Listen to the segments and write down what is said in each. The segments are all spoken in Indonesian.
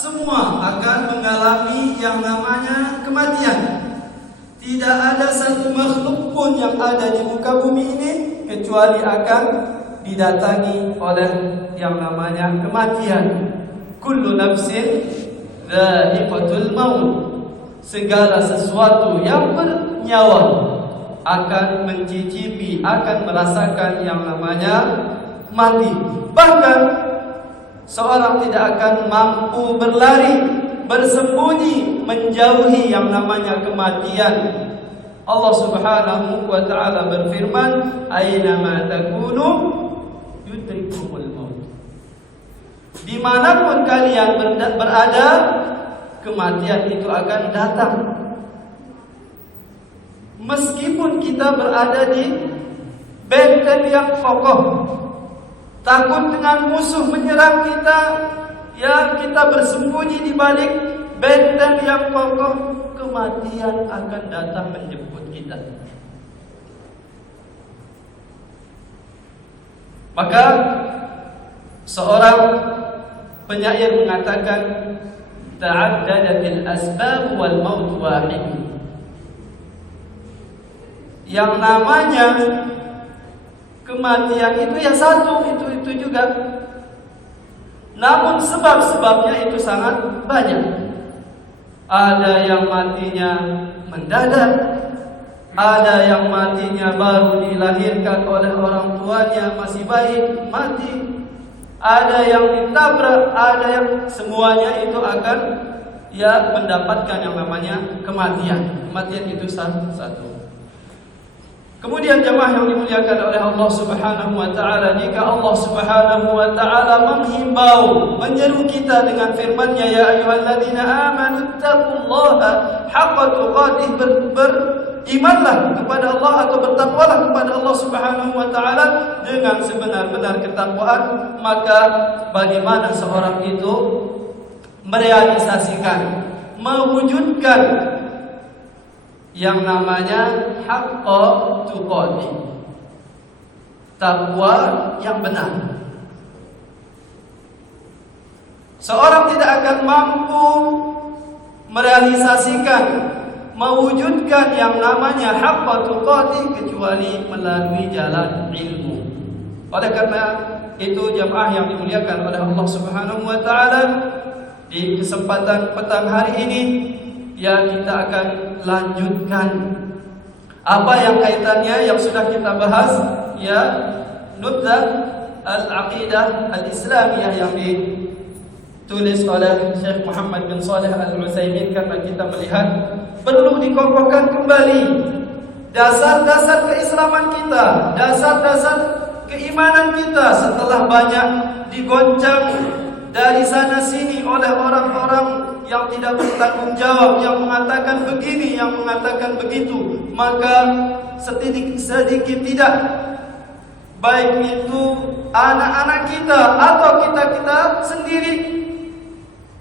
Semua akan mengalami yang namanya kematian. Tidak ada satu makhluk pun yang ada di muka bumi ini kecuali akan didatangi oleh yang namanya kematian. Kullu nafsin dha'iqatul maut. Segala sesuatu yang bernyawa akan mencicipi, akan merasakan yang namanya mati. Bahkan seorang tidak akan mampu berlari, bersembunyi, menjauhi yang namanya kematian. Allah Subhanahu wa ta'ala berfirman, "Aynama takunu yudrikumul maut." Dimanapun kalian berada, kematian itu akan datang. Meskipun kita berada di benteng yang kokoh, takut dengan musuh menyerang kita, ya kita bersembunyi di balik benteng yang kokoh, kematian akan datang menjemput kita. Maka seorang penyair mengatakan, ta'addadatil asbab wal maut wahid. Yang namanya kematian itu ya satu, itu juga. Namun sebab-sebabnya itu sangat banyak. Ada yang matinya mendadak, ada yang matinya baru dilahirkan oleh orang tuanya masih bayi, mati. Ada yang ditabrak, ada yang semuanya itu akan ya mendapatkan yang namanya kematian. Kematian itu satu. Kemudian jemaah yang dimuliakan oleh Allah Subhanahu wa ta'ala, jika Allah Subhanahu wa ta'ala menghimbau, menyeru kita dengan firman-Nya, ya ayyuhalladzina amanu taqullaha haqqa tuqatih, berimanlah kepada Allah atau bertakwalah kepada Allah Subhanahu wa ta'ala dengan sebenar-benar ketakwaan. Maka bagaimana seorang itu merealisasikan, mewujudkan yang namanya haqqa tuqatih, takwa yang benar. Seorang tidak akan mampu merealisasikan, mewujudkan yang namanya haqqa tuqatih kecuali melalui jalan ilmu. Oleh karena itu jemaah yang dimuliakan oleh Allah Subhanahu wa ta'ala, di kesempatan petang hari ini ya kita akan lanjutkan apa yang kaitannya yang sudah kita bahas, ya nubdha al-aqidah al-islamiyah yang ditulis oleh Syekh Muhammad bin Shalih Al-Utsaimin, karena kita melihat perlu dikokohkan kembali dasar-dasar keislaman kita, dasar-dasar keimanan kita setelah banyak digoncang dari sana sini oleh orang-orang yang tidak bertanggung jawab, yang mengatakan begini, yang mengatakan begitu. Maka sedikit tidak, baik itu anak-anak kita atau kita sendiri,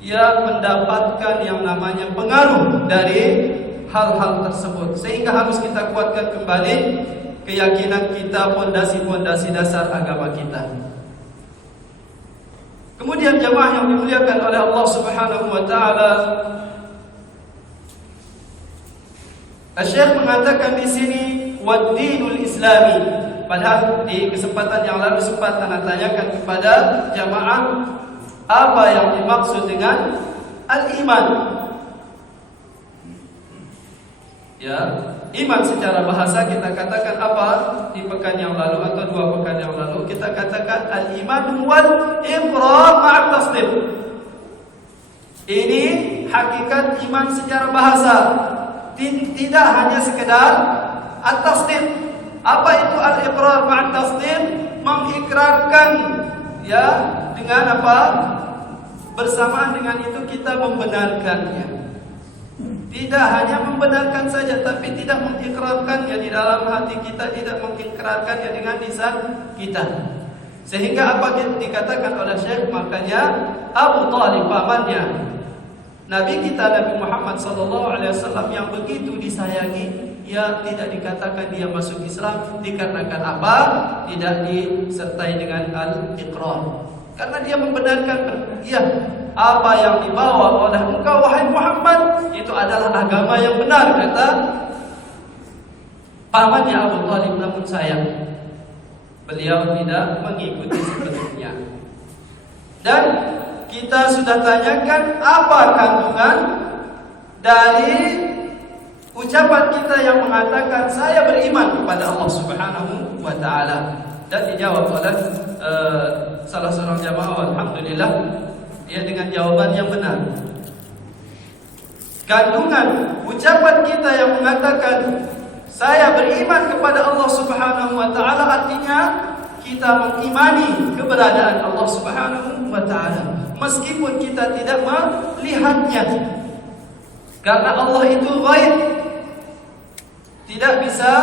ya mendapatkan yang namanya pengaruh dari hal-hal tersebut. Sehingga harus kita kuatkan kembali keyakinan kita, fondasi-fondasi dasar agama kita. Kemudian jemaah yang dimuliakan oleh Allah Subhanahu wa ta'ala, Syekh mengatakan di sini wad-dinul islami. Padahal di kesempatan yang lalu sempat ana tanyakan kepada jemaah apa yang dimaksud dengan al-iman. Ya, iman secara bahasa kita katakan apa di pekan yang lalu atau 2 pekan yang lalu, kita katakan al-iman wal iqrar ma'at tasdiq. Ini hakikat iman secara bahasa, tidak hanya sekedar at-tasdiq. Apa itu al-iqrar ma'at tasdiq? Mengikrarkan, ya, dengan apa? Bersamaan dengan itu kita membenarkannya. Tidak hanya membenarkan saja, tapi tidak mengikrarkannya di dalam hati kita, tidak mengikrarkannya dengan lisan kita. Sehingga apa yang dikatakan oleh Syekh, makanya Abu Thalib pamannya Nabi kita Nabi Muhammad SAW yang begitu disayangi, ya tidak dikatakan dia masuk Islam dikarenakan apa? Tidak disertai dengan al-iqrar. Karena dia membenarkan, ya apa yang dibawa oleh engkau wahai Muhammad itu adalah agama yang benar, kata pamannya Abu Thalib. Namun sayang, beliau tidak mengikuti sepenuhnya. Dan kita sudah tanyakan apa kandungan dari ucapan kita yang mengatakan saya beriman kepada Allah Subhanahu wa taala. Dan dijawab oleh salah seorang jamaah, alhamdulillah, dia dengan jawaban yang benar. Kandungan ucapan kita yang mengatakan saya beriman kepada Allah Subhanahu wa taala artinya kita mengimani keberadaan Allah Subhanahu wa taala meskipun kita tidak melihatnya. Karena Allah itu ghaib, tidak bisa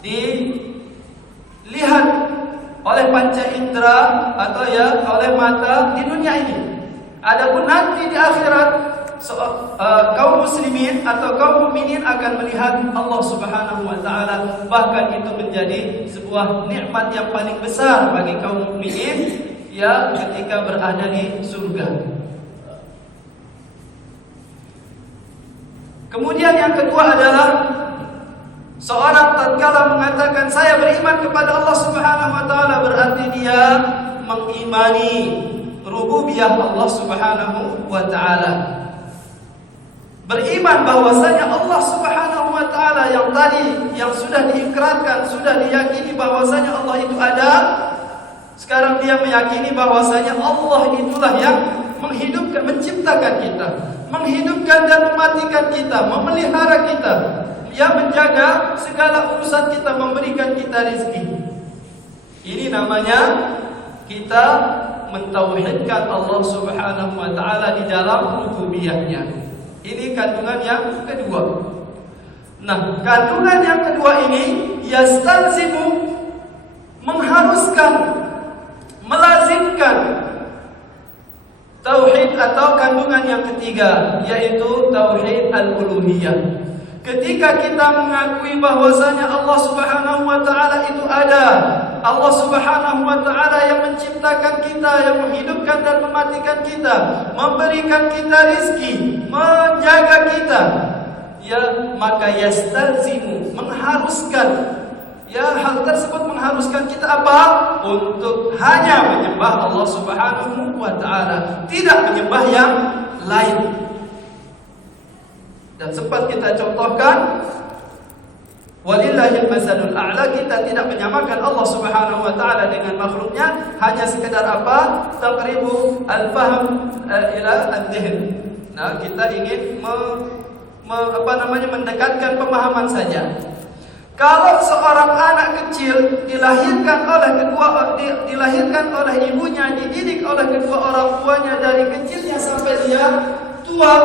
dilihat oleh panca indera atau oleh mata di dunia ini. Adapun nanti di akhirat kaum muslimin atau kaum mukminin akan melihat Allah Subhanahu wa taala, bahkan itu menjadi sebuah nikmat yang paling besar bagi kaum mukminin ketika berada di surga. Kemudian yang kedua adalah seorang tatkala mengatakan saya beriman kepada Allah Subhanahu wa taala berarti dia mengimani rububiyah Allah Subhanahu wa taala. Beriman bahwasanya Allah Subhanahu wa taala yang sudah diikrarkan, sudah diyakini bahwasanya Allah itu ada. Sekarang dia meyakini bahwasanya Allah itulah yang menghidupkan, menciptakan kita, menghidupkan dan mematikan kita, memelihara kita, yang menjaga segala urusan kita, memberikan kita rezeki. Ini namanya kita mentauhidkan Allah Subhanahu wa taala di dalam rububiyahnya. Ini kandungan yang kedua. Nah, kandungan yang kedua ini yastalzimu, mengharuskan, melazimkan tauhid atau kandungan yang ketiga, yaitu tauhid al-uluhiyah. Ketika kita mengakui bahwasanya Allah Subhanahu wa taala itu ada, Allah Subhanahu wa taala yang menciptakan kita, yang menghidupkan dan mematikan kita, memberikan kita rezeki, menjaga kita, maka yastalzimu, mengharuskan, hal tersebut mengharuskan kita apa? Untuk hanya menyembah Allah Subhanahu wa taala, tidak menyembah yang lain. Dan sempat kita contohkan, walillahil masalul a'la, kita tidak menyamakan Allah Subhanahu wa taala dengan makhluknya, hanya sekedar apa? Taqribu al-fahm ila al-dhihn. Nah, kita ingin mendekatkan pemahaman saja. Kalau seorang anak kecil dilahirkan oleh ibunya, dididik oleh kedua orang tuanya dari kecilnya sampai dia tua,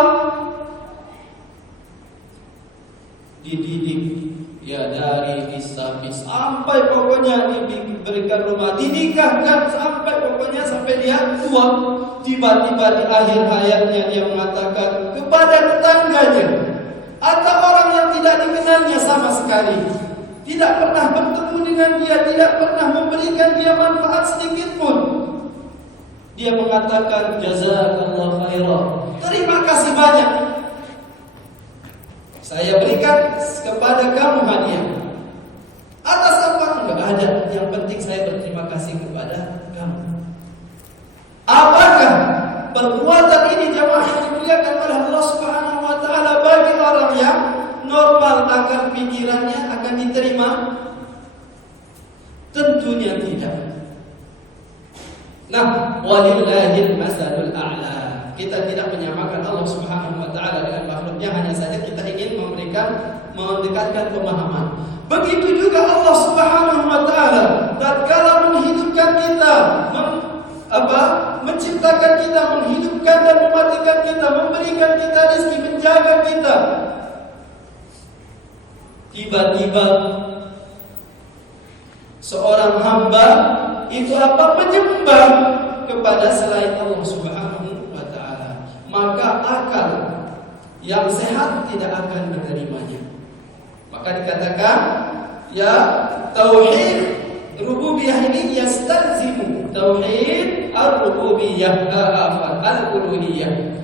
dididik dari disapis sampai pokoknya diberikan rumah, dinikahkan sampai dia tua. Tiba-tiba di akhir hayatnya dia mengatakan kepada tetangganya atau orang yang tidak dikenalnya sama sekali, tidak pernah bertemu dengan dia, tidak pernah memberikan dia manfaat sedikit pun, dia mengatakan jazakallahu khairan, terima kasih banyak, saya berikan kepada kamu hadiah. Atas apa? Enggak ada. Yang penting saya berterima kasih kepada kamu. Apakah perbuatan ini jamaah yang dimuliakan oleh Allah Subhanahu wa taala bagi orang yang normal akal pikirannya akan diterima? Tentunya tidak. Nah, walillahil masalul a'la. Kita tidak menyamakan Allah Subhanahu wa taala dengan makhluknya, hanya saja kita ingin mendekatkan pemahaman. Begitu juga Allah Subhanahu wa taala tatkala menghidupkan kita, menciptakan kita, menghidupkan dan mematikan kita, memberikan kita rezeki, menjaga kita. Tiba-tiba seorang hamba itu menyembah kepada selain Allah Subhanahu wa taala, maka akal yang sehat tidak akan menerimanya. Maka dikatakan tauhid rububiyah ini yastalzimu tauhid ar-rububiyah, al-uluhiyah.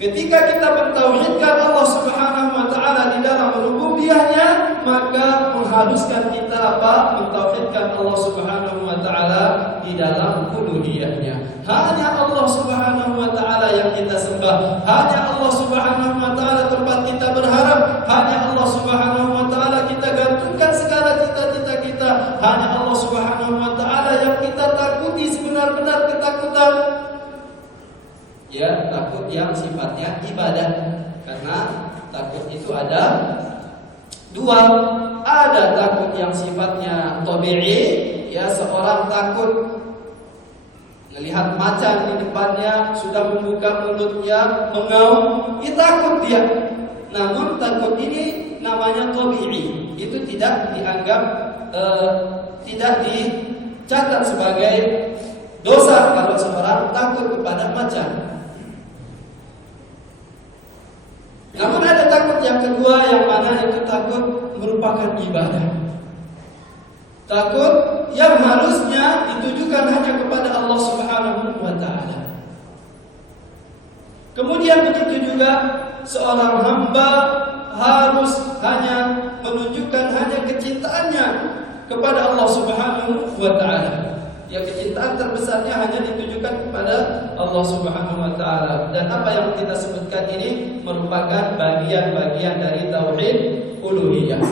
Ketika kita mentauhidkan Allah Subhanahu wa taala di dalam rububiyahnya, maka mengharuskan kita apa? Mentauhidkan Allah Subhanahu wa taala di dalam uluhiyahnya. Hanya Allah Subhanahu wa taala yang kita sembah, hanya Allah Subhanahu wa taala tempat kita berharap, hanya Allah Subhanahu wa taala kita gantungkan segala cita-cita kita, hanya Allah Subhanahu wa taala yang kita takuti sebenar-benar ketakutan. Ya, takut yang sifatnya ibadah. Karena takut itu ada dua. Ada takut yang sifatnya tabi'i, ya, seorang takut melihat macan di depannya, sudah membuka mulutnya, mengaum, ya takut dia. Namun takut ini namanya tabi'i. Itu tidak dianggap tidak dicatat sebagai dosa kalau seorang takut kepada macan. Namun ada takut yang kedua, yang mana itu takut merupakan ibadah. Takut yang harusnya ditujukan hanya kepada Allah Subhanahu wa taala. Kemudian begitu juga seorang hamba harus hanya menunjukkan hanya kecintaannya kepada Allah Subhanahu wa taala. Ya, kecintaan terbesarnya hanya ditujukan kepada Allah Subhanahu wa taala. Dan apa yang kita sebutkan ini merupakan bagian-bagian dari tauhid uluhiyah.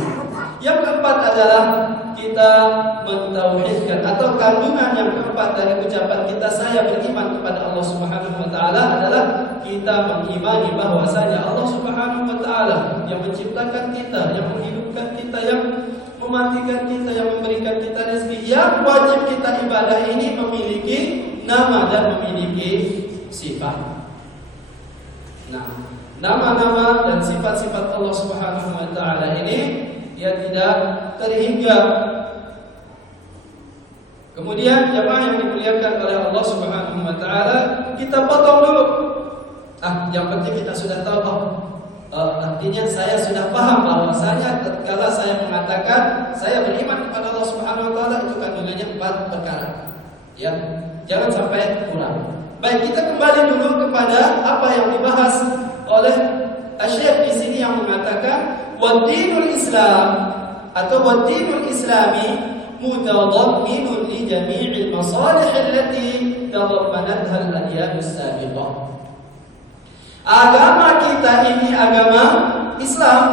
Yang keempat adalah kita mentauhidkan, atau kandungan yang keempat dari ucapan kita saya beriman kepada Allah Subhanahu wa taala adalah kita mengimani bahwasanya Allah Subhanahu wa taala yang menciptakan kita, yang menghidupkan kita, yang mematikan kita, yang memberikan kita rezeki, yang wajib kita ibadah ini memiliki nama dan memiliki sifat. Nah, nama-nama dan sifat-sifat Allah Subhanahu wa taala ini ya tidak terhingga. Kemudian jemaah yang dimuliakan oleh Allah Subhanahu wa taala, kita potong dulu. Yang penting kita sudah tahu. Artinya saya sudah paham bahwasanya tatkala saya mengatakan saya beriman kepada Allah Subhanahu wa taala, itu kandungannya 4 perkara. Ya, jangan sampai kurang. Baik, kita kembali dulu kepada apa yang dibahas oleh Asy-Syaikh di sini yang mengatakan wad-dinul Islam atau wad-dinul Islami mutadamminun li jami'il masalih allati tadammanatha al-adyan as-sabiqah. Agama kita ini, agama Islam,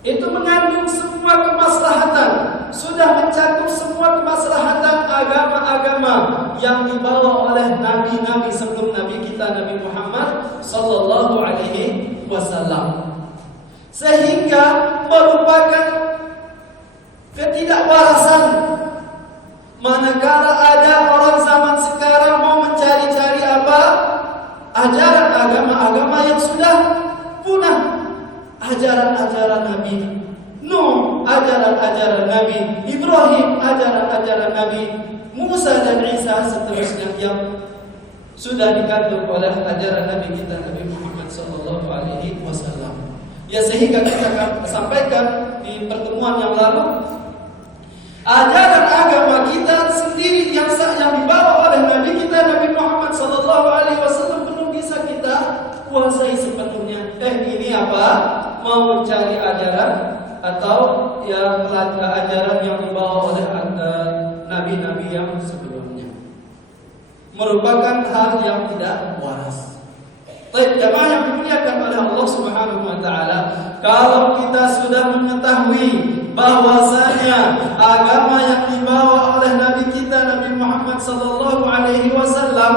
itu mengandung semua kemaslahatan, sudah mencakup semua kemaslahatan agama-agama yang dibawa oleh nabi-nabi sebelum nabi kita Nabi Muhammad sallallahu alaihi wasallam. Sehingga merupakan ketidakwarasan manakala ada orang zaman sekarang mau mencari-cari apa? Ajaran agama-agama yang sudah punah. Ajaran-ajaran Nabi Nuh, ajaran-ajaran Nabi Ibrahim, ajaran-ajaran Nabi Musa dan Isa, seterusnya yang sudah dikandung oleh ajaran Nabi kita Nabi Muhammad sallallahu alaihi wasallam. Ya, sehingga kita akan sampaikan di pertemuan yang lalu, ajaran agama kita sendiri yang dibawa oleh Nabi kita Nabi Muhammad sallallahu alaihi wasallam belum bisa kita kuasai sepenuhnya. Ini apa? Mau mencari ajaran atau yang ajaran yang dibawa oleh nabi-nabi yang sebelumnya, merupakan hal yang tidak waras. Baik, jemaah yang dimuliakan oleh Allah Subhanahu wa taala, kalau kita sudah mengetahui bahwasanya agama yang dibawa oleh nabi kita Nabi Muhammad sallallahu alaihi wasallam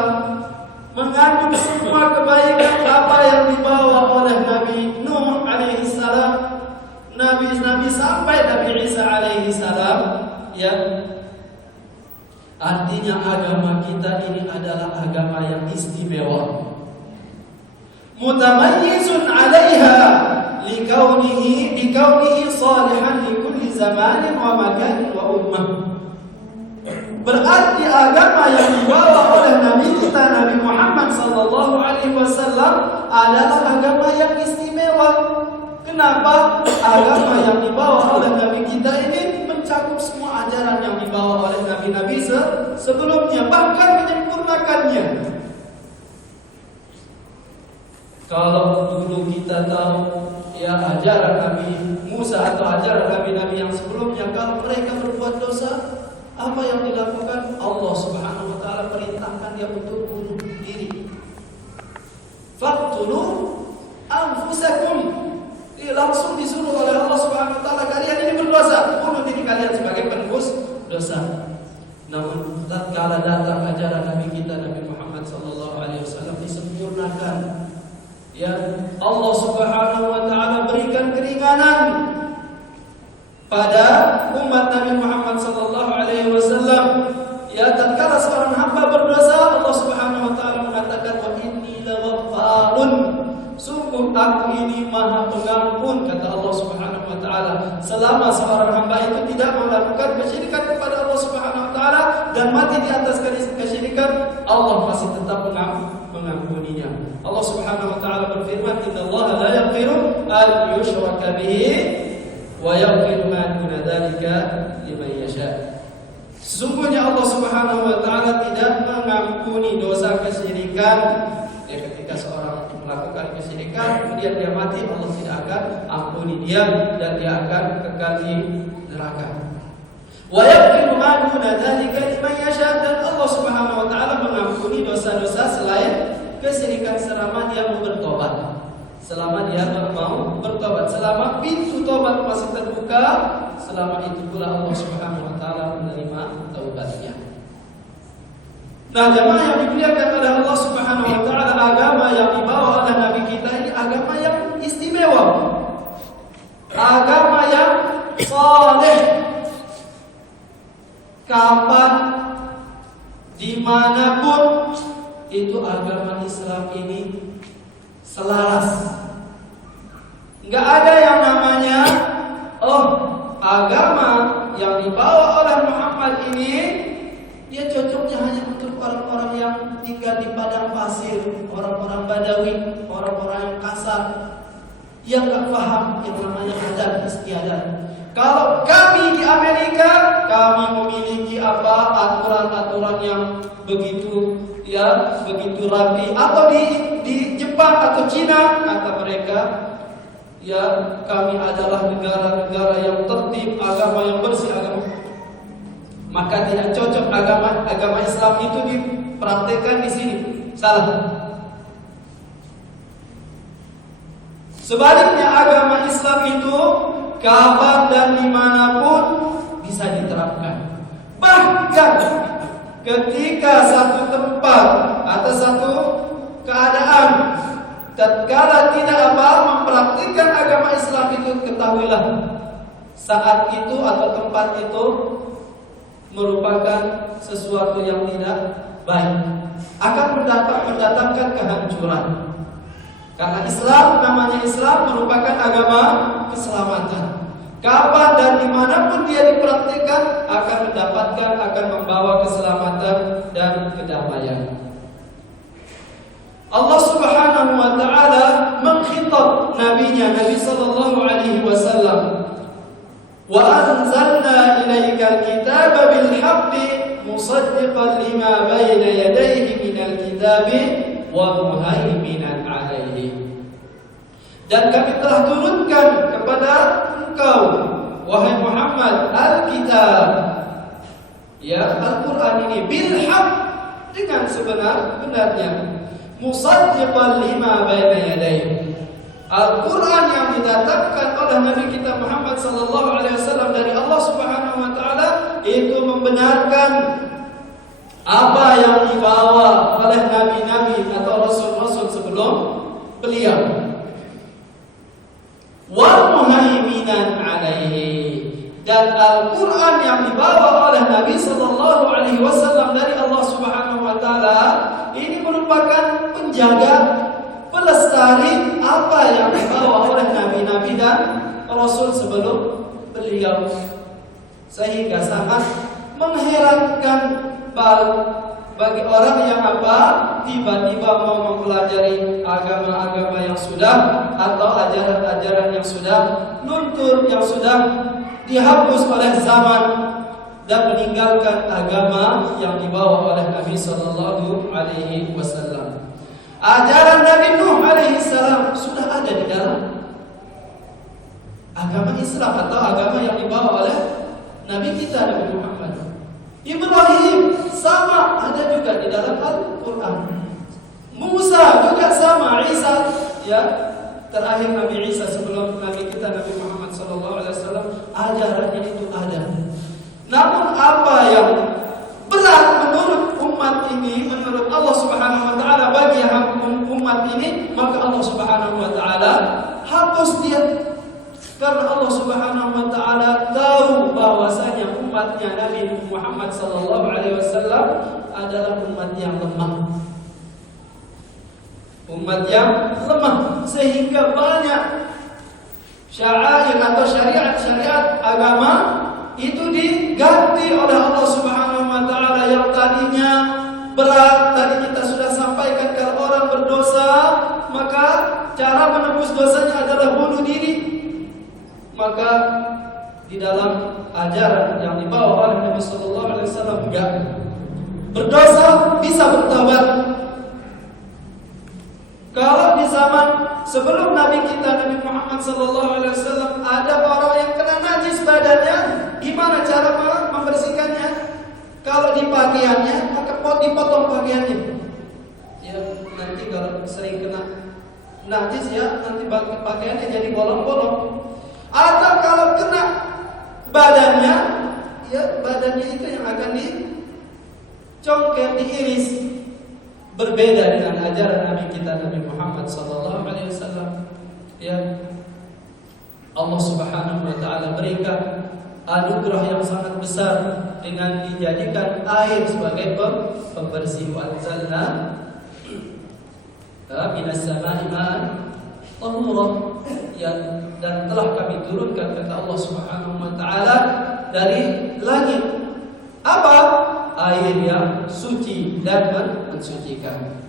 mengandung semua kebaikan apa yang dibawa oleh Nabi Nuh alaihi salam, nabi-nabi sampai Nabi Isa alaihi salam, ya, artinya agama kita ini adalah agama yang istimewa, mutamayyizun 'alaiha bikaunihi salihan li kulli zamanin wa makanin wa ummah. Berarti agama yang dibawa oleh Nabi kita Nabi Muhammad sallallahu alaihi wasallam adalah agama yang istimewa. Kenapa? Agama yang dibawa oleh Nabi kita ini mencakup semua ajaran yang dibawa oleh nabi-nabi sebelumnya, bahkan menyempurnakannya. Kalau dulu kita tahu ya ajaran Nabi Musa atau ajaran nabi-nabi yang sebelumnya, kalau mereka berbuat dosa, apa yang dilakukan? Allah Subhanahu wa taala perintahkan dia untuk bunuh diri. Faqtulu anfusakum. Dia langsung disuruh oleh Allah Subhanahu wa taala, kalian ini berdosa, bunuh diri kalian sebagai penebus dosa. Namun tatkala datang ajaran Nabi kita Nabi Muhammad sallallahu alaihi wasallam disempurnakan. Ya, Allah Subhanahu wa taala berikan keringanan pada umat Nabi Muhammad sallallahu alaihi wasallam. Ya, tatkala seorang hamba berdosa, Allah Subhanahu wa taala mengatakan wa inni laghaffarun. Sungguh aku ini Maha Pengampun, kata Allah Subhanahu wa taala. Selama seorang hamba itu tidak melakukan kesyirikan kepada Allah Subhanahu wa taala dan mati di atas kesyirikan, Allah masih tetap mengampuninya. Allah Subhanahu wa taala berfirman, "Innallaha la yaghfiru an yushraka bihi wa yaghfiru ma duna dzalika liman yasha." Sesungguhnya Allah Subhanahu wa taala tidak mengampuni dosa kesyirikan. Ya, ketika seorang melakukan kesyirikan kemudian dia mati, Allah tidak akan ampuni dia dan dia akan kekal di neraka. Wa yaghfiru ma duna dzalika liman yasha, dan Allah Subhanahu wa taala mengampuni dosa-dosa selain kesyirikan selama dia mau bertobat. Selama dia mau bertobat, selama pintu tobat masih terbuka, selama itu pula Allah Subhanahu wa taala menerima taubatnya. Nah, jemaah yang dimuliakan oleh Allah Subhanahu wa taala, agama yang dibawa oleh nabi kita ini agama yang istimewa. Agama yang saleh. Kapan dimanapun itu agama Islam ini selaras. Enggak ada yang namanya agama yang dibawa oleh Muhammad ini dia cocoknya hanya untuk orang-orang yang tinggal di padang pasir, orang-orang Badawi, orang-orang yang kasar, yang enggak paham yang namanya adat istiadat. Kalau kami di Amerika, kami memiliki aturan-aturan yang begitu rapi, atau di Jepang atau Cina, kata mereka, ya kami adalah negara-negara yang tertib, agama yang bersih, agama, maka tidak cocok agama Islam itu dipraktekkan di sini. Salah. Sebaliknya agama Islam itu kapan dan dimanapun bisa diterapkan. Bahkan ketika satu tempat atau satu keadaan tatkala tidak mempraktikkan agama Islam itu, ketahuilah saat itu atau tempat itu merupakan sesuatu yang tidak baik, akan mendatangkan kehancuran. Karena Islam, namanya Islam merupakan agama keselamatan. Kapan dan dimanapun dia dipraktikkan akan membawa keselamatan dan kedamaian. Allah Subhanahu wa taala mengkhitab nabinya Nabi sallallahu alaihi wasallam, "Wa anzalna ilaikal kitaba bil haqqi musaddiqan lima bayna yadayhi minal kitabi wa muhaiminan 'alaihi." Dan kami telah turunkan kepada engkau wahai Muhammad Alkitab, ya Al-Qur'an ini bil haqq, dengan sebenar-benarnya, musaddiqan lima baina yadayhi. Al-Qur'an yang didatangkan oleh Nabi kita Muhammad sallallahu alaihi wasallam dari Allah Subhanahu wa taala itu membenarkan apa yang dibawa oleh nabi-nabi atau rasul-rasul sebelum beliau. Wa muhaiminan 'alaihi, dan Al-Qur'an yang dibawa oleh Nabi sallallahu alaihi wasallam dari Allah Subhanahu wa taala ini merupakan penjaga, pelestari apa yang dibawa oleh nabi-nabi dan rasul sebelum beliau. Sehingga sangat mengherankan bagi orang yang tiba-tiba mau mempelajari agama-agama yang sudah atau ajaran-ajaran yang sudah luntur, yang sudah dihapus oleh zaman dan meninggalkan agama yang dibawa oleh Nabi sallallahu alaihi wasallam. Ajaran Nabi Nuh alaihi salam sudah ada di dalam agama Islam atau agama yang dibawa oleh Nabi kita Nabi Muhammad. Ibrahim sama ada juga di dalam Al-Quran. Musa juga sama, Isa ya, terakhir Nabi Isa sebelum Nabi kita Nabi Muhammad sallallahu alaihi wasallam, ajarannya itu ada. Namun apa yang berat menurut umat ini, menurut Allah Subhanahu wa taala bagi umat ini, maka Allah Subhanahu wa taala hapus dia. Karena Allah Subhanahu wa taala tahu bahwasanya umatnya Nabi Muhammad sallallahu alaihi wasallam adalah umat yang lemah. Umat yang lemah sehingga banyak syariat atau syariat agama itu diganti oleh Allah Subhanahu wa taala yang tadinya berat. Tadi kita sudah sampaikan, kalau orang berdosa maka cara menebus dosanya adalah bunuh diri. Maka di dalam ajaran yang dibawa oleh Nabi sallallahu alaihi wasallam enggak. Berdosa bisa bertobat. Kalau di zaman sebelum Nabi kita Nabi Muhammad sallallahu alaihi wasallam ada orang yang kena najis badannya, gimana cara membersihkannya? Kalau di pakaiannya, maka dipotong pakaiannya. Ya, nanti kalau sering kena najis ya, nanti pakaiannya jadi bolong-bolong. Atau kalau kena badannya, ya badannya itu yang akan dicongkel, diiris. Berbeda dengan ajaran Nabi kita Nabi Muhammad sallallahu alaihi wasallam. Ya, Allah Subhanahu wa taala berikan anugerah yang sangat besar dengan dijadikan air sebagai pembersih. Wa anzalna minas sama'i ma'an tahura, ya, dan telah kami turunkan kata Allah Subhanahu wa taala dari langit apa? Air yang suci dan mensucikan.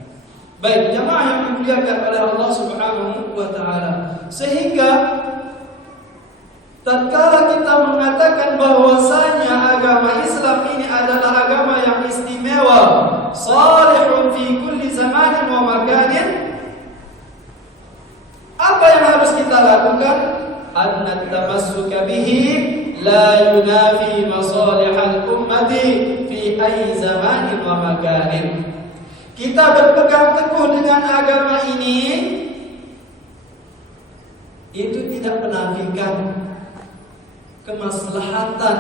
Baik, jamaah yang dimuliakan oleh Allah Subhanahu wa taala, sehingga tatkala kita mengatakan bahwasanya agama Islam ini adalah agama yang istimewa, salihun fi kulli zamanin wa makanin, apa yang harus kita lakukan? An tamassuka bihi la yunafi masalihal ummati fi ayyi zamanin wa makanin. Kita berpegang teguh dengan agama ini itu tidak menafikan kemaslahatan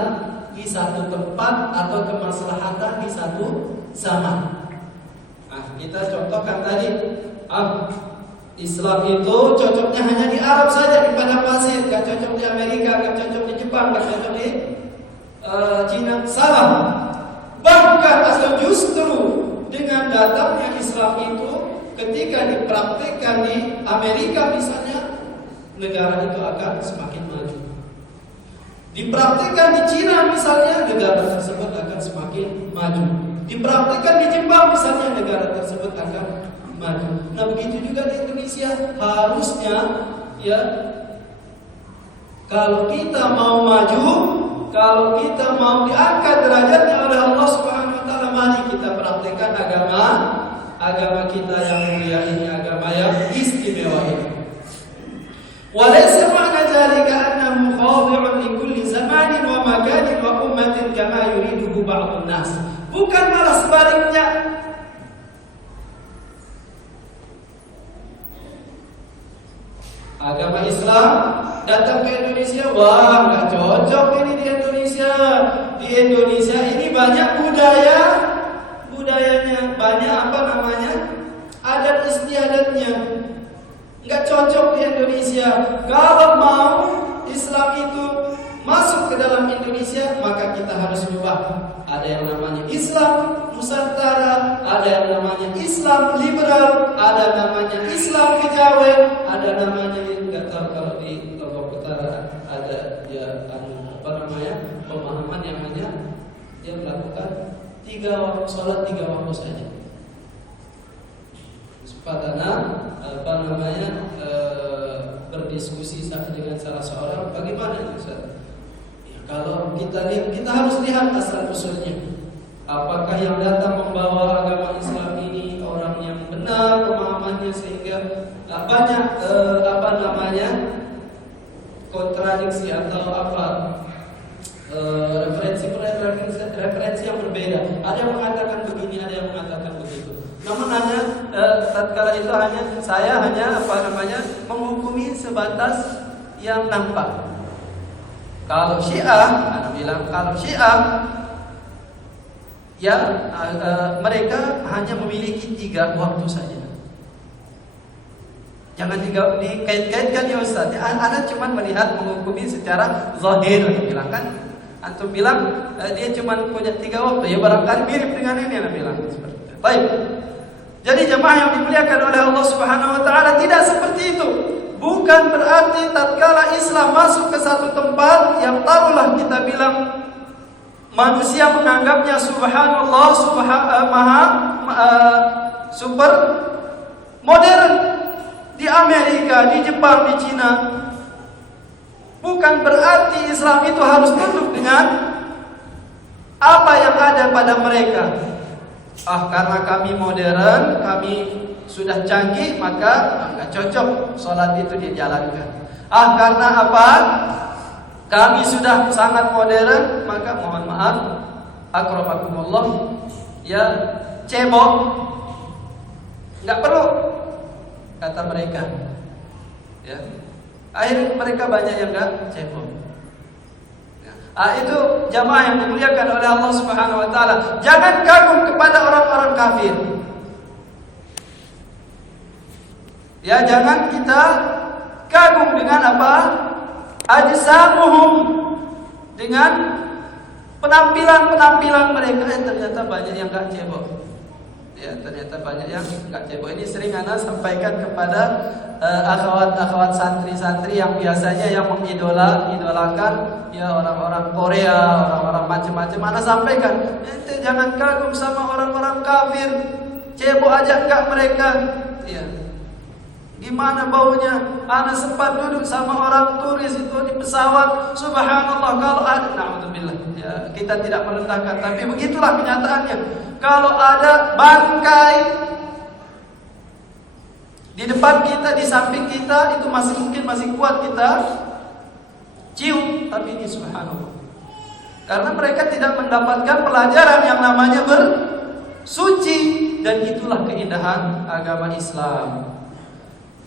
di satu tempat atau kemaslahatan di satu zaman. Nah, kita contohkan tadi, Islam itu cocoknya hanya di Arab saja, di padang pasir, gak cocok di Amerika, gak cocok di Jepang, gak cocok di Cina. Salah. Bahkan atau justru dengan datangnya Islam itu ketika dipraktikkan di Amerika misalnya, negara itu akan semakin maju. Dipraktikkan di Cina misalnya, negara tersebut akan semakin maju. Dipraktikkan di Jepang misalnya, negara tersebut akan maju. Nah, begitu juga di Indonesia. Harusnya ya, kalau kita mau maju, kalau kita mau diangkat derajatnya oleh Allah Subhanahu wa taala, mari kita praktekkan agama kita yang mulia ini, agama yang istimewa ini. Walaysa ma'na dzalika annahu khadi'un li kulli zamanin wa makanin wa ummatin kama yuriduhu ba'dun nas. Bukan malah sebaliknya. Agama Islam datang ke Indonesia, wah nggak cocok ini di Indonesia. Di Indonesia ini banyak budayanya, banyak adat istiadatnya, nggak cocok di Indonesia. Kalau mau Islam itu masuk ke dalam Indonesia, maka kita harus ubah. Ada yang namanya Islam Nusantara, ada yang namanya Islam liberal, ada namanya Islam kejawen, ada namanya nggak tahu kalau di Lombok Utara ada ya pemahaman yang hanya dia melakukan 3 waktu sholat 3 waktu saja. Padahal berdiskusi dengan salah seorang, bagaimana itu Ustaz? Ya, Kalau kita lihat, kita harus lihat asal usulnya. Apakah yang datang membawa agama Islam ini orang yang benar pemahamannya sehingga banyak kontradiksi atau referensi yang berbeda. Ada yang mengatakan begini, ada yang mengatakan begitu. Namun tatkala itu saya hanya menghukumi sebatas yang nampak. Kalau Syiah, mereka hanya memiliki 3 waktu saja. Jangan dikait-kaitkan ya Ustaz. Anda cuma melihat menghukumi secara zahir. Bilang kan, antum bilang dia cuma punya 3 waktu. Ya barangkali mirip dengan ini Anda bilang seperti itu. Baik. Jadi jemaah yang dimuliakan oleh Allah Subhanahu wa taala, tidak seperti itu. Bukan berarti tatkala Islam masuk ke satu tempat yang taruhlah kita bilang manusia menganggapnya subhanallah, super modern di Amerika, di Jepang, di Cina. Bukan berarti Islam itu harus tunduk dengan apa yang ada pada mereka. Karena kami modern, kami sudah canggih, maka enggak cocok sholat itu dijalankan. Karena apa? Kami sudah sangat modern, maka mohon maaf, akramakumullah, ya cebok, enggak perlu, kata mereka. Ya, akhirnya mereka banyak yang enggak cebok. Itu jamaah yang dimuliakan oleh Allah Subhanahu wa taala. Jangan kagum kepada orang-orang kafir. Ya, jangan kita kagum dengan apa? Ajsamuhum, dengan penampilan mereka. Ternyata banyak yang enggak cebok. Ya, ternyata banyak yang enggak cebok. Ini sering Ana sampaikan kepada akhwat-akhwat santri-santri yang biasanya yang mengidolakan ya orang-orang Korea, orang-orang macam-macam. Ana sampaikan, ente jangan kagum sama orang-orang kafir. Cebok aja enggak mereka. Ya. Gimana baunya? Ana sempat duduk sama orang turis itu di pesawat. Subhanallah, kalau ada, na'udzubillah, ya, kita tidak merendahkan, tapi begitulah kenyataannya. Kalau ada bangkai di depan kita, di samping kita, itu masih kuat kita cium, tapi ini subhanallah. Karena mereka tidak mendapatkan pelajaran yang namanya bersuci, dan itulah keindahan agama Islam.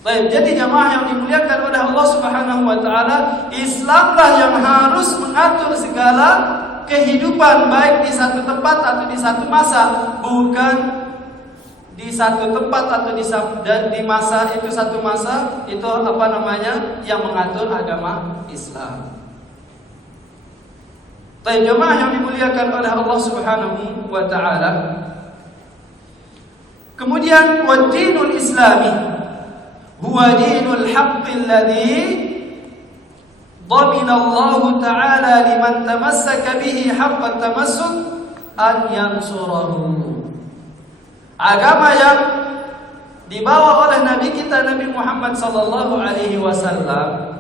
Baik, jadi jamaah yang dimuliakan oleh Allah Subhanahu wa taala, Islamlah yang harus mengatur segala kehidupan, baik di satu tempat atau di satu masa, bukan di satu tempat atau di masa itu, satu masa itu yang mengatur agama Islam. Baik, jamaah yang dimuliakan oleh Allah Subhanahu wa taala. Kemudian wad-dinul islami huwa dinul haqqi alladhi dhamina Allah Ta'ala liman tamassaka bihi haqqa tamassuk an yansurahu. Agama yang dibawa oleh Nabi kita Nabi Muhammad sallallahu alaihi wasallam,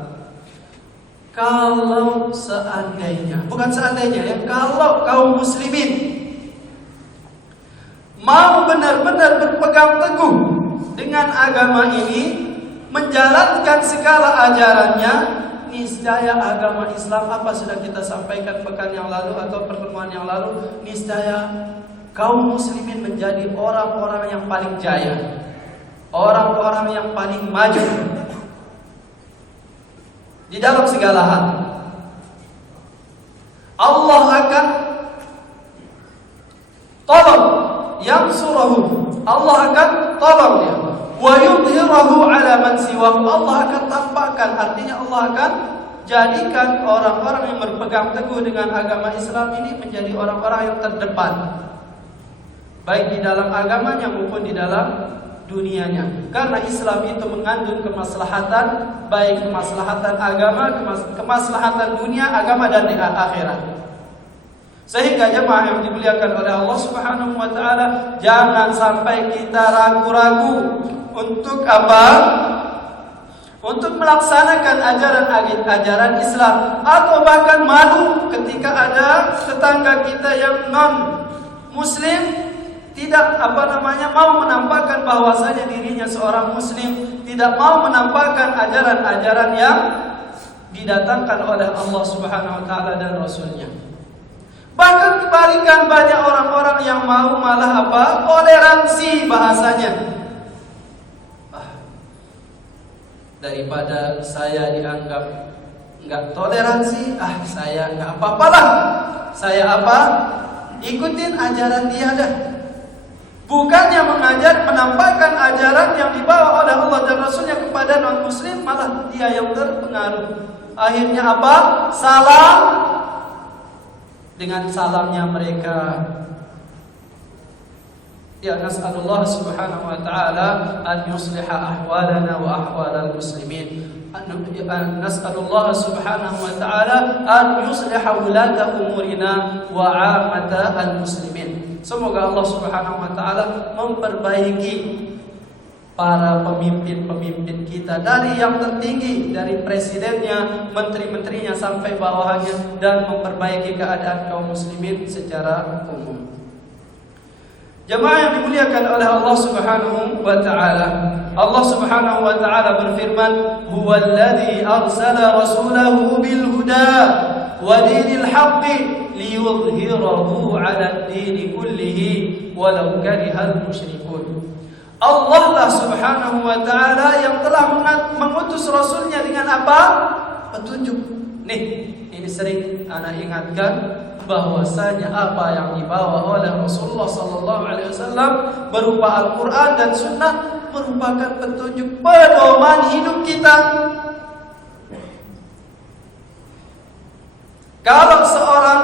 kalau kaum muslimin mau benar-benar berpegang teguh dengan agama ini, menjalankan segala ajarannya, niscaya agama Islam, apa sudah kita sampaikan pekan yang lalu atau pertemuan yang lalu, niscaya kaum muslimin menjadi orang-orang yang paling jaya, orang-orang yang paling maju di dalam segala hal. Allah akan tolong, yansurahu, Allah akan tolong dia. Wa yudhirahu ala man siwahu, Allah akan tampakkan, artinya Allah akan jadikan orang-orang yang berpegang teguh dengan agama Islam ini menjadi orang-orang yang terdepan, baik di dalam agamanya maupun di dalam dunianya. Karena Islam itu mengandung kemaslahatan, baik kemaslahatan agama, kemaslahatan dunia, agama dan di akhirat. Sehingga jemaah yang dimuliakan oleh Allah Subhanahu wa taala, jangan sampai kita ragu-ragu untuk apa? untuk melaksanakan ajaran Islam, atau bahkan malu ketika ada tetangga kita yang non muslim tidak mau menampakkan bahwasanya dirinya seorang muslim, tidak mau menampakkan ajaran-ajaran yang didatangkan oleh Allah Subhanahu wa taala dan Rasulnya. Bahkan kebalikan, banyak orang-orang yang mau malah toleransi bahasanya. Daripada saya dianggap enggak toleransi, saya enggak apa-apalah. Saya ikutin ajaran dia dah. Bukannya menampakkan ajaran yang dibawa oleh Allah dan Rasulnya kepada non-muslim, malah dia yang terpengaruh. Akhirnya salam dengan salamnya mereka. Ya, nas'alullah subhanahu wa ta'ala an yusliha ahwalana wa ahwalal muslimin. Nas'alullah subhanahu wa ta'ala an yusliha wulata umurina wa 'amata al-muslimin. Semoga Allah Subhanahu wa taala memperbaiki para pemimpin-pemimpin kita, dari yang tertinggi, dari presidennya, menteri-menterinya sampai bawahannya, dan memperbaiki keadaan kaum muslimin secara umum. Jemaah yang dimuliakan oleh Allah Subhanahu wa taala. Allah Subhanahu wa taala berfirman, "Huwallazi arsala rasulahu bil huda wa dinil haqqi liyudhhirahu 'ala ad-din kullihi walau karihal musyrikun." Allah lah Subhanahu wa taala yang telah mengutus Rasulnya dengan petunjuk. Ini sering ana ingatkan bahwasanya apa yang dibawa oleh Rasulullah sallallahu alaihi wasallam berupa Al-Qur'an dan Sunnah merupakan petunjuk pedoman hidup kita. Kalau seorang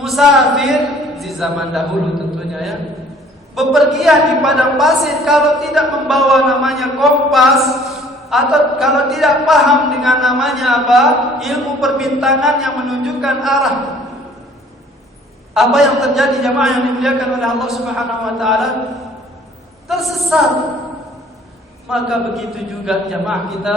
musafir di zaman dahulu tentunya ya, bepergian di padang pasir, kalau tidak membawa namanya kompas, atau kalau tidak paham dengan namanya ilmu perbintangan yang menunjukkan arah, apa yang terjadi jemaah yang dimuliakan oleh Allah Subhanahu wa taala? Tersesat. Maka begitu juga jemaah kita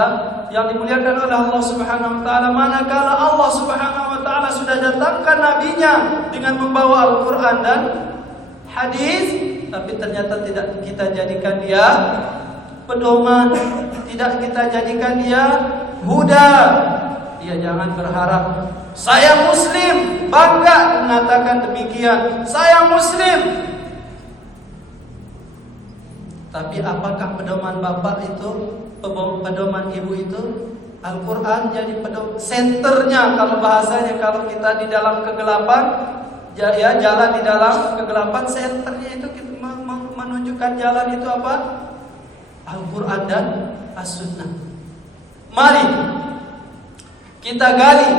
yang dimuliakan oleh Allah Subhanahu wa taala, manakala Allah Subhanahu wa taala sudah datangkan nabinya dengan membawa Al-Qur'an dan hadis, tapi ternyata tidak kita jadikan dia pedoman, tidak kita jadikan dia huda. Dia jangan berharap saya muslim, bangga mengatakan demikian, saya muslim. Tapi apakah pedoman bapak itu, pedoman ibu itu? Al-Quran jadi pedoman senternya, kalau bahasanya, kalau kita di dalam kegelapan, ya jalan di dalam kegelapan, senternya itu kita menunjukkan jalan itu apa? Al-Quran dan As-Sunnah. Mari kita gali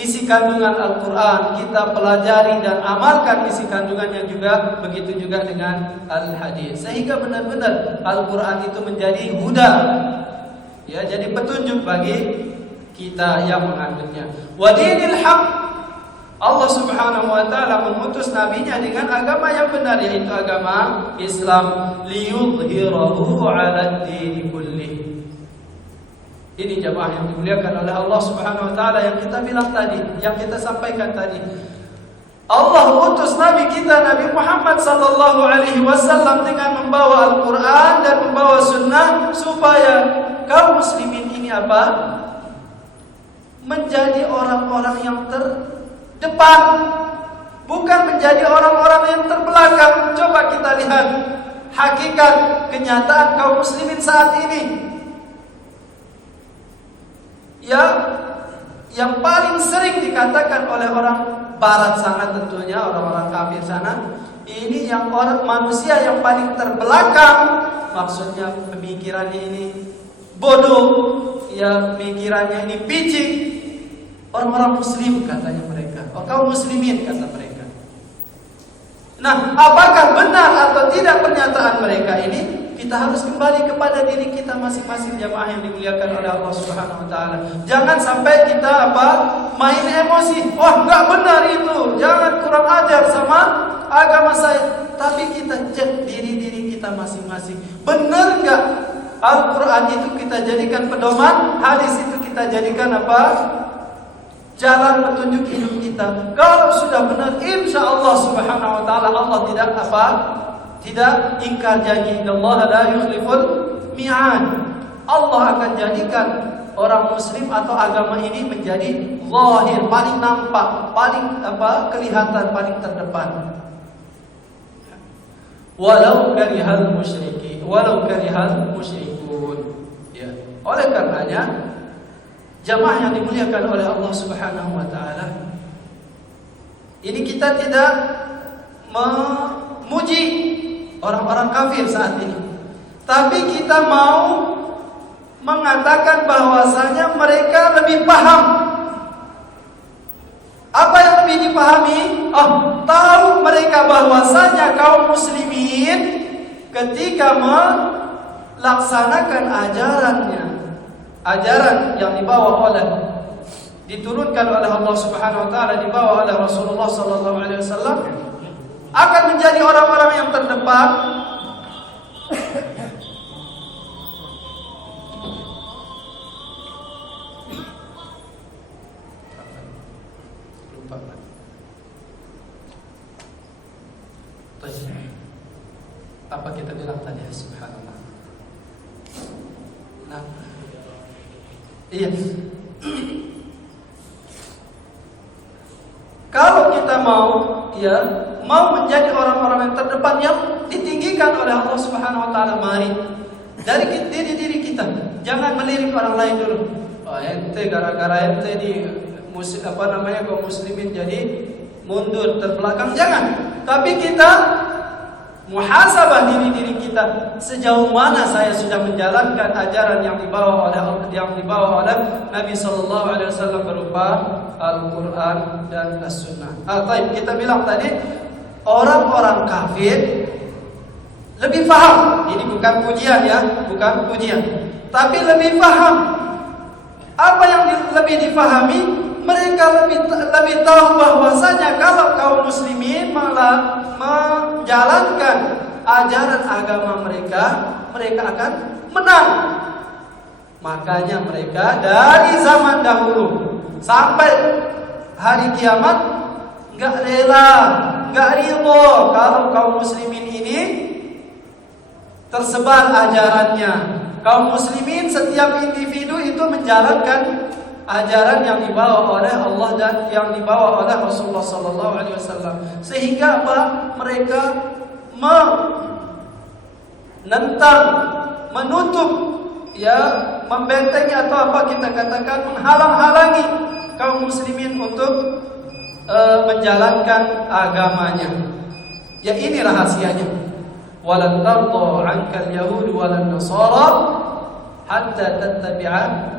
isi kandungan Al-Quran, kita pelajari dan amalkan isi kandungannya juga, begitu juga dengan Al-Hadis, sehingga benar-benar Al-Quran itu menjadi huda, ya, jadi petunjuk bagi kita yang menganutnya. Wa dinil haq, Allah Subhanahu wa taala mengutus nabinya dengan agama yang benar, yaitu agama Islam, liyudhhirahu 'ala ad-din kullih. Ini jemaah yang dimuliakan oleh Allah Subhanahu wa taala yang kita bilang tadi, yang kita sampaikan tadi. Allah utus nabi kita Nabi Muhammad sallallahu alaihi wasallam dengan membawa Al-Qur'an dan membawa sunnah, supaya kaum muslimin ini menjadi orang-orang yang terdepan, bukan menjadi orang-orang yang terbelakang. Coba kita lihat hakikat kenyataan kaum muslimin saat ini. Yang paling sering dikatakan oleh orang barat sana, tentunya orang-orang kafir sana, ini yang orang manusia yang paling terbelakang, maksudnya pemikirannya ini bodoh, ya pemikirannya ini picik. Orang-orang muslim katanya mereka, kaum muslimin kata mereka. Nah, apakah benar atau tidak pernyataan mereka ini? Kita harus kembali kepada diri kita masing-masing jamaah yang dimuliakan oleh Allah Subhanahu wa taala. Jangan sampai kita main emosi. Wah, enggak benar itu. Jangan kurang ajar sama agama saya. Tapi kita cek diri-diri kita masing-masing. Benar enggak Al-Quran itu kita jadikan pedoman, hadis itu kita jadikan apa? Jalan petunjuk hidup kita. Kalau sudah benar, insya Allah Subhanahu Wa Taala Allah tidak apa? Tidak ingkar janji. Allah la yukhliful mi'ad. Allah akan jadikan orang Muslim atau agama ini menjadi zahir, paling nampak, paling apa? Kelihatan, paling terdepan. Walau karihal musyriki, walau karihal musyrikun. Ya. Oleh karenanya, jamaah yang dimuliakan oleh Allah Subhanahu Wa Taala, ini kita tidak memuji orang-orang kafir saat ini, tapi kita mau mengatakan bahwasanya mereka lebih paham. Apa yang lebih dipahami? Tahu mereka bahwasanya kaum muslimin ketika melaksanakan ajaran yang diturunkan oleh Allah Subhanahu Wa Taala, dibawa oleh Rasulullah Sallallahu Alaihi Wasallam, akan menjadi orang-orang yang terdepan. Apa kita bilang tadi? Subhanallah. Nah, iya. Kalau kita mau menjadi orang-orang yang terdepan yang ditinggikan oleh Allah Subhanahu Wa Taala, mari dari diri kita, jangan melirik orang lain dulu. Ente gara-gara ente di kaum muslimin jadi mundur terbelakang, jangan. Tapi kita muhasabah diri kita, sejauh mana saya sudah menjalankan ajaran yang dibawa oleh Nabi Sallallahu Alaihi Wasallam berupa Al-Quran dan As-Sunnah. Kita bilang tadi orang-orang kafir lebih paham. Ini bukan pujian ya, bukan pujian, tapi lebih paham. Apa yang lebih difahami? Mereka lebih tahu bahwasanya kalau kaum muslimin malah menjalankan ajaran agama mereka akan menang. Makanya mereka dari zaman dahulu sampai hari kiamat enggak rela, enggak ridho kalau kaum muslimin ini tersebar ajarannya. Kaum muslimin setiap individu itu menjalankan ajaran yang dibawa oleh Allah dan yang dibawa oleh Rasulullah Sallallahu Alaihi Wasallam, sehingga apa? Mereka menentang, menutup, membentengi atau apa kita katakan menghalang-halangi kaum muslimin untuk menjalankan agamanya. Ya, ini rahasianya. Walan tarda 'ankal yahud walan nasara hatta tattabi'a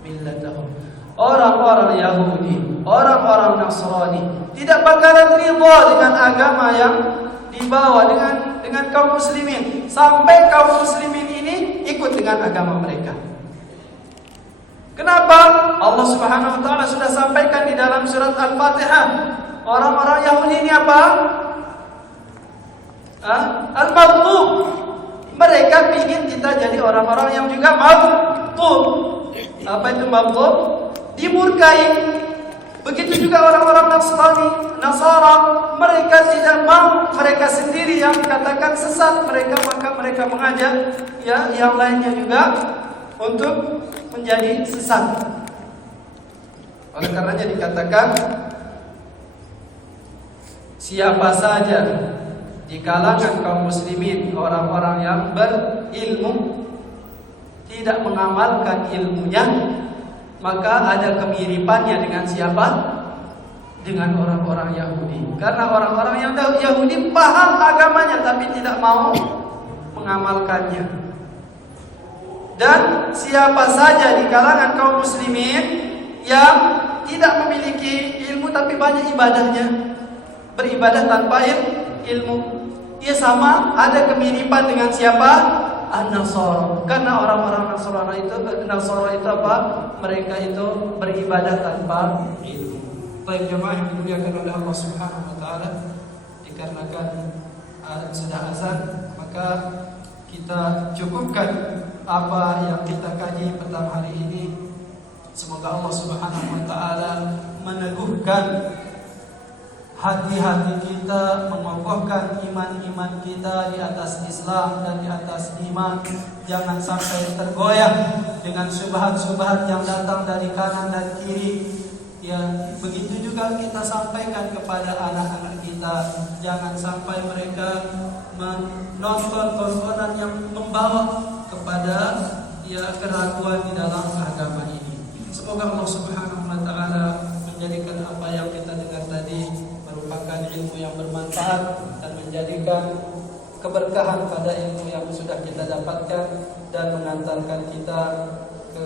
millatahum. Orang-orang Yahudi, orang-orang Nasrani tidak bakalan ridha dengan agama yang dibawa dengan kaum muslimin sampai kaum muslimin ini ikut dengan agama mereka. Kenapa? Allah Subhanahu Wa Taala sudah sampaikan di dalam surat Al-Fatihah. Orang-orang Yahudi ini apa? Al-Maghdub. Mereka ingin kita jadi orang-orang yang juga maghdub. Apa itu maghdub? Dimurkai. Begitu juga orang-orang Nasara, mereka tidak mau, mereka sendiri yang dikatakan sesat, maka mereka mengajak yang lainnya juga untuk menjadi sesat. Oleh karenanya dikatakan, siapa saja di kalangan kaum muslimin, orang-orang yang berilmu, tidak mengamalkan ilmunya, maka ada kemiripannya dengan siapa? Dengan orang-orang Yahudi. Karena orang-orang yang Yahudi paham agamanya tapi tidak mau mengamalkannya. Dan siapa saja di kalangan kaum muslimin yang tidak memiliki ilmu tapi banyak ibadahnya, beribadah tanpa ilmu, ia sama ada kemiripan dengan siapa? An-Nasara. Karena orang-orang Nasara itu apa? Mereka itu beribadah tanpa ilmu. Baik jemaah yang dimuliakan oleh Allah Subhanahu Wa Taala, dikarenakan sudah azan, maka kita cukupkan apa yang kita kaji petang hari ini. Semoga Allah Subhanahu wa taala meneguhkan hati-hati kita, mengokohkan iman-iman kita di atas Islam dan di atas iman. Jangan sampai tergoyah dengan syubhat-syubhat yang datang dari kanan dan kiri. Ya, begitu juga kita sampaikan kepada anak-anak kita. Jangan sampai mereka menonton tontonan yang membawa kepada keraguan di dalam agama ini. Semoga Allah Subhanahu wa taala menjadikan apa yang kita dengar tadi merupakan ilmu yang bermanfaat dan menjadikan keberkahan pada ilmu yang sudah kita dapatkan dan mengantarkan kita ke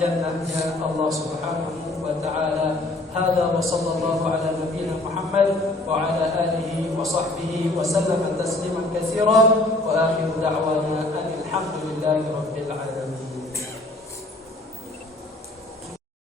jannahnya Allah Subhanahu wa taala. Hada wa sallallahu ala nabiyyina Muhammad wa ala alihi wa sahbihi wa sallam tasliman katsiran wa akhiru da'wana alhamdulillahi rabbil alamin.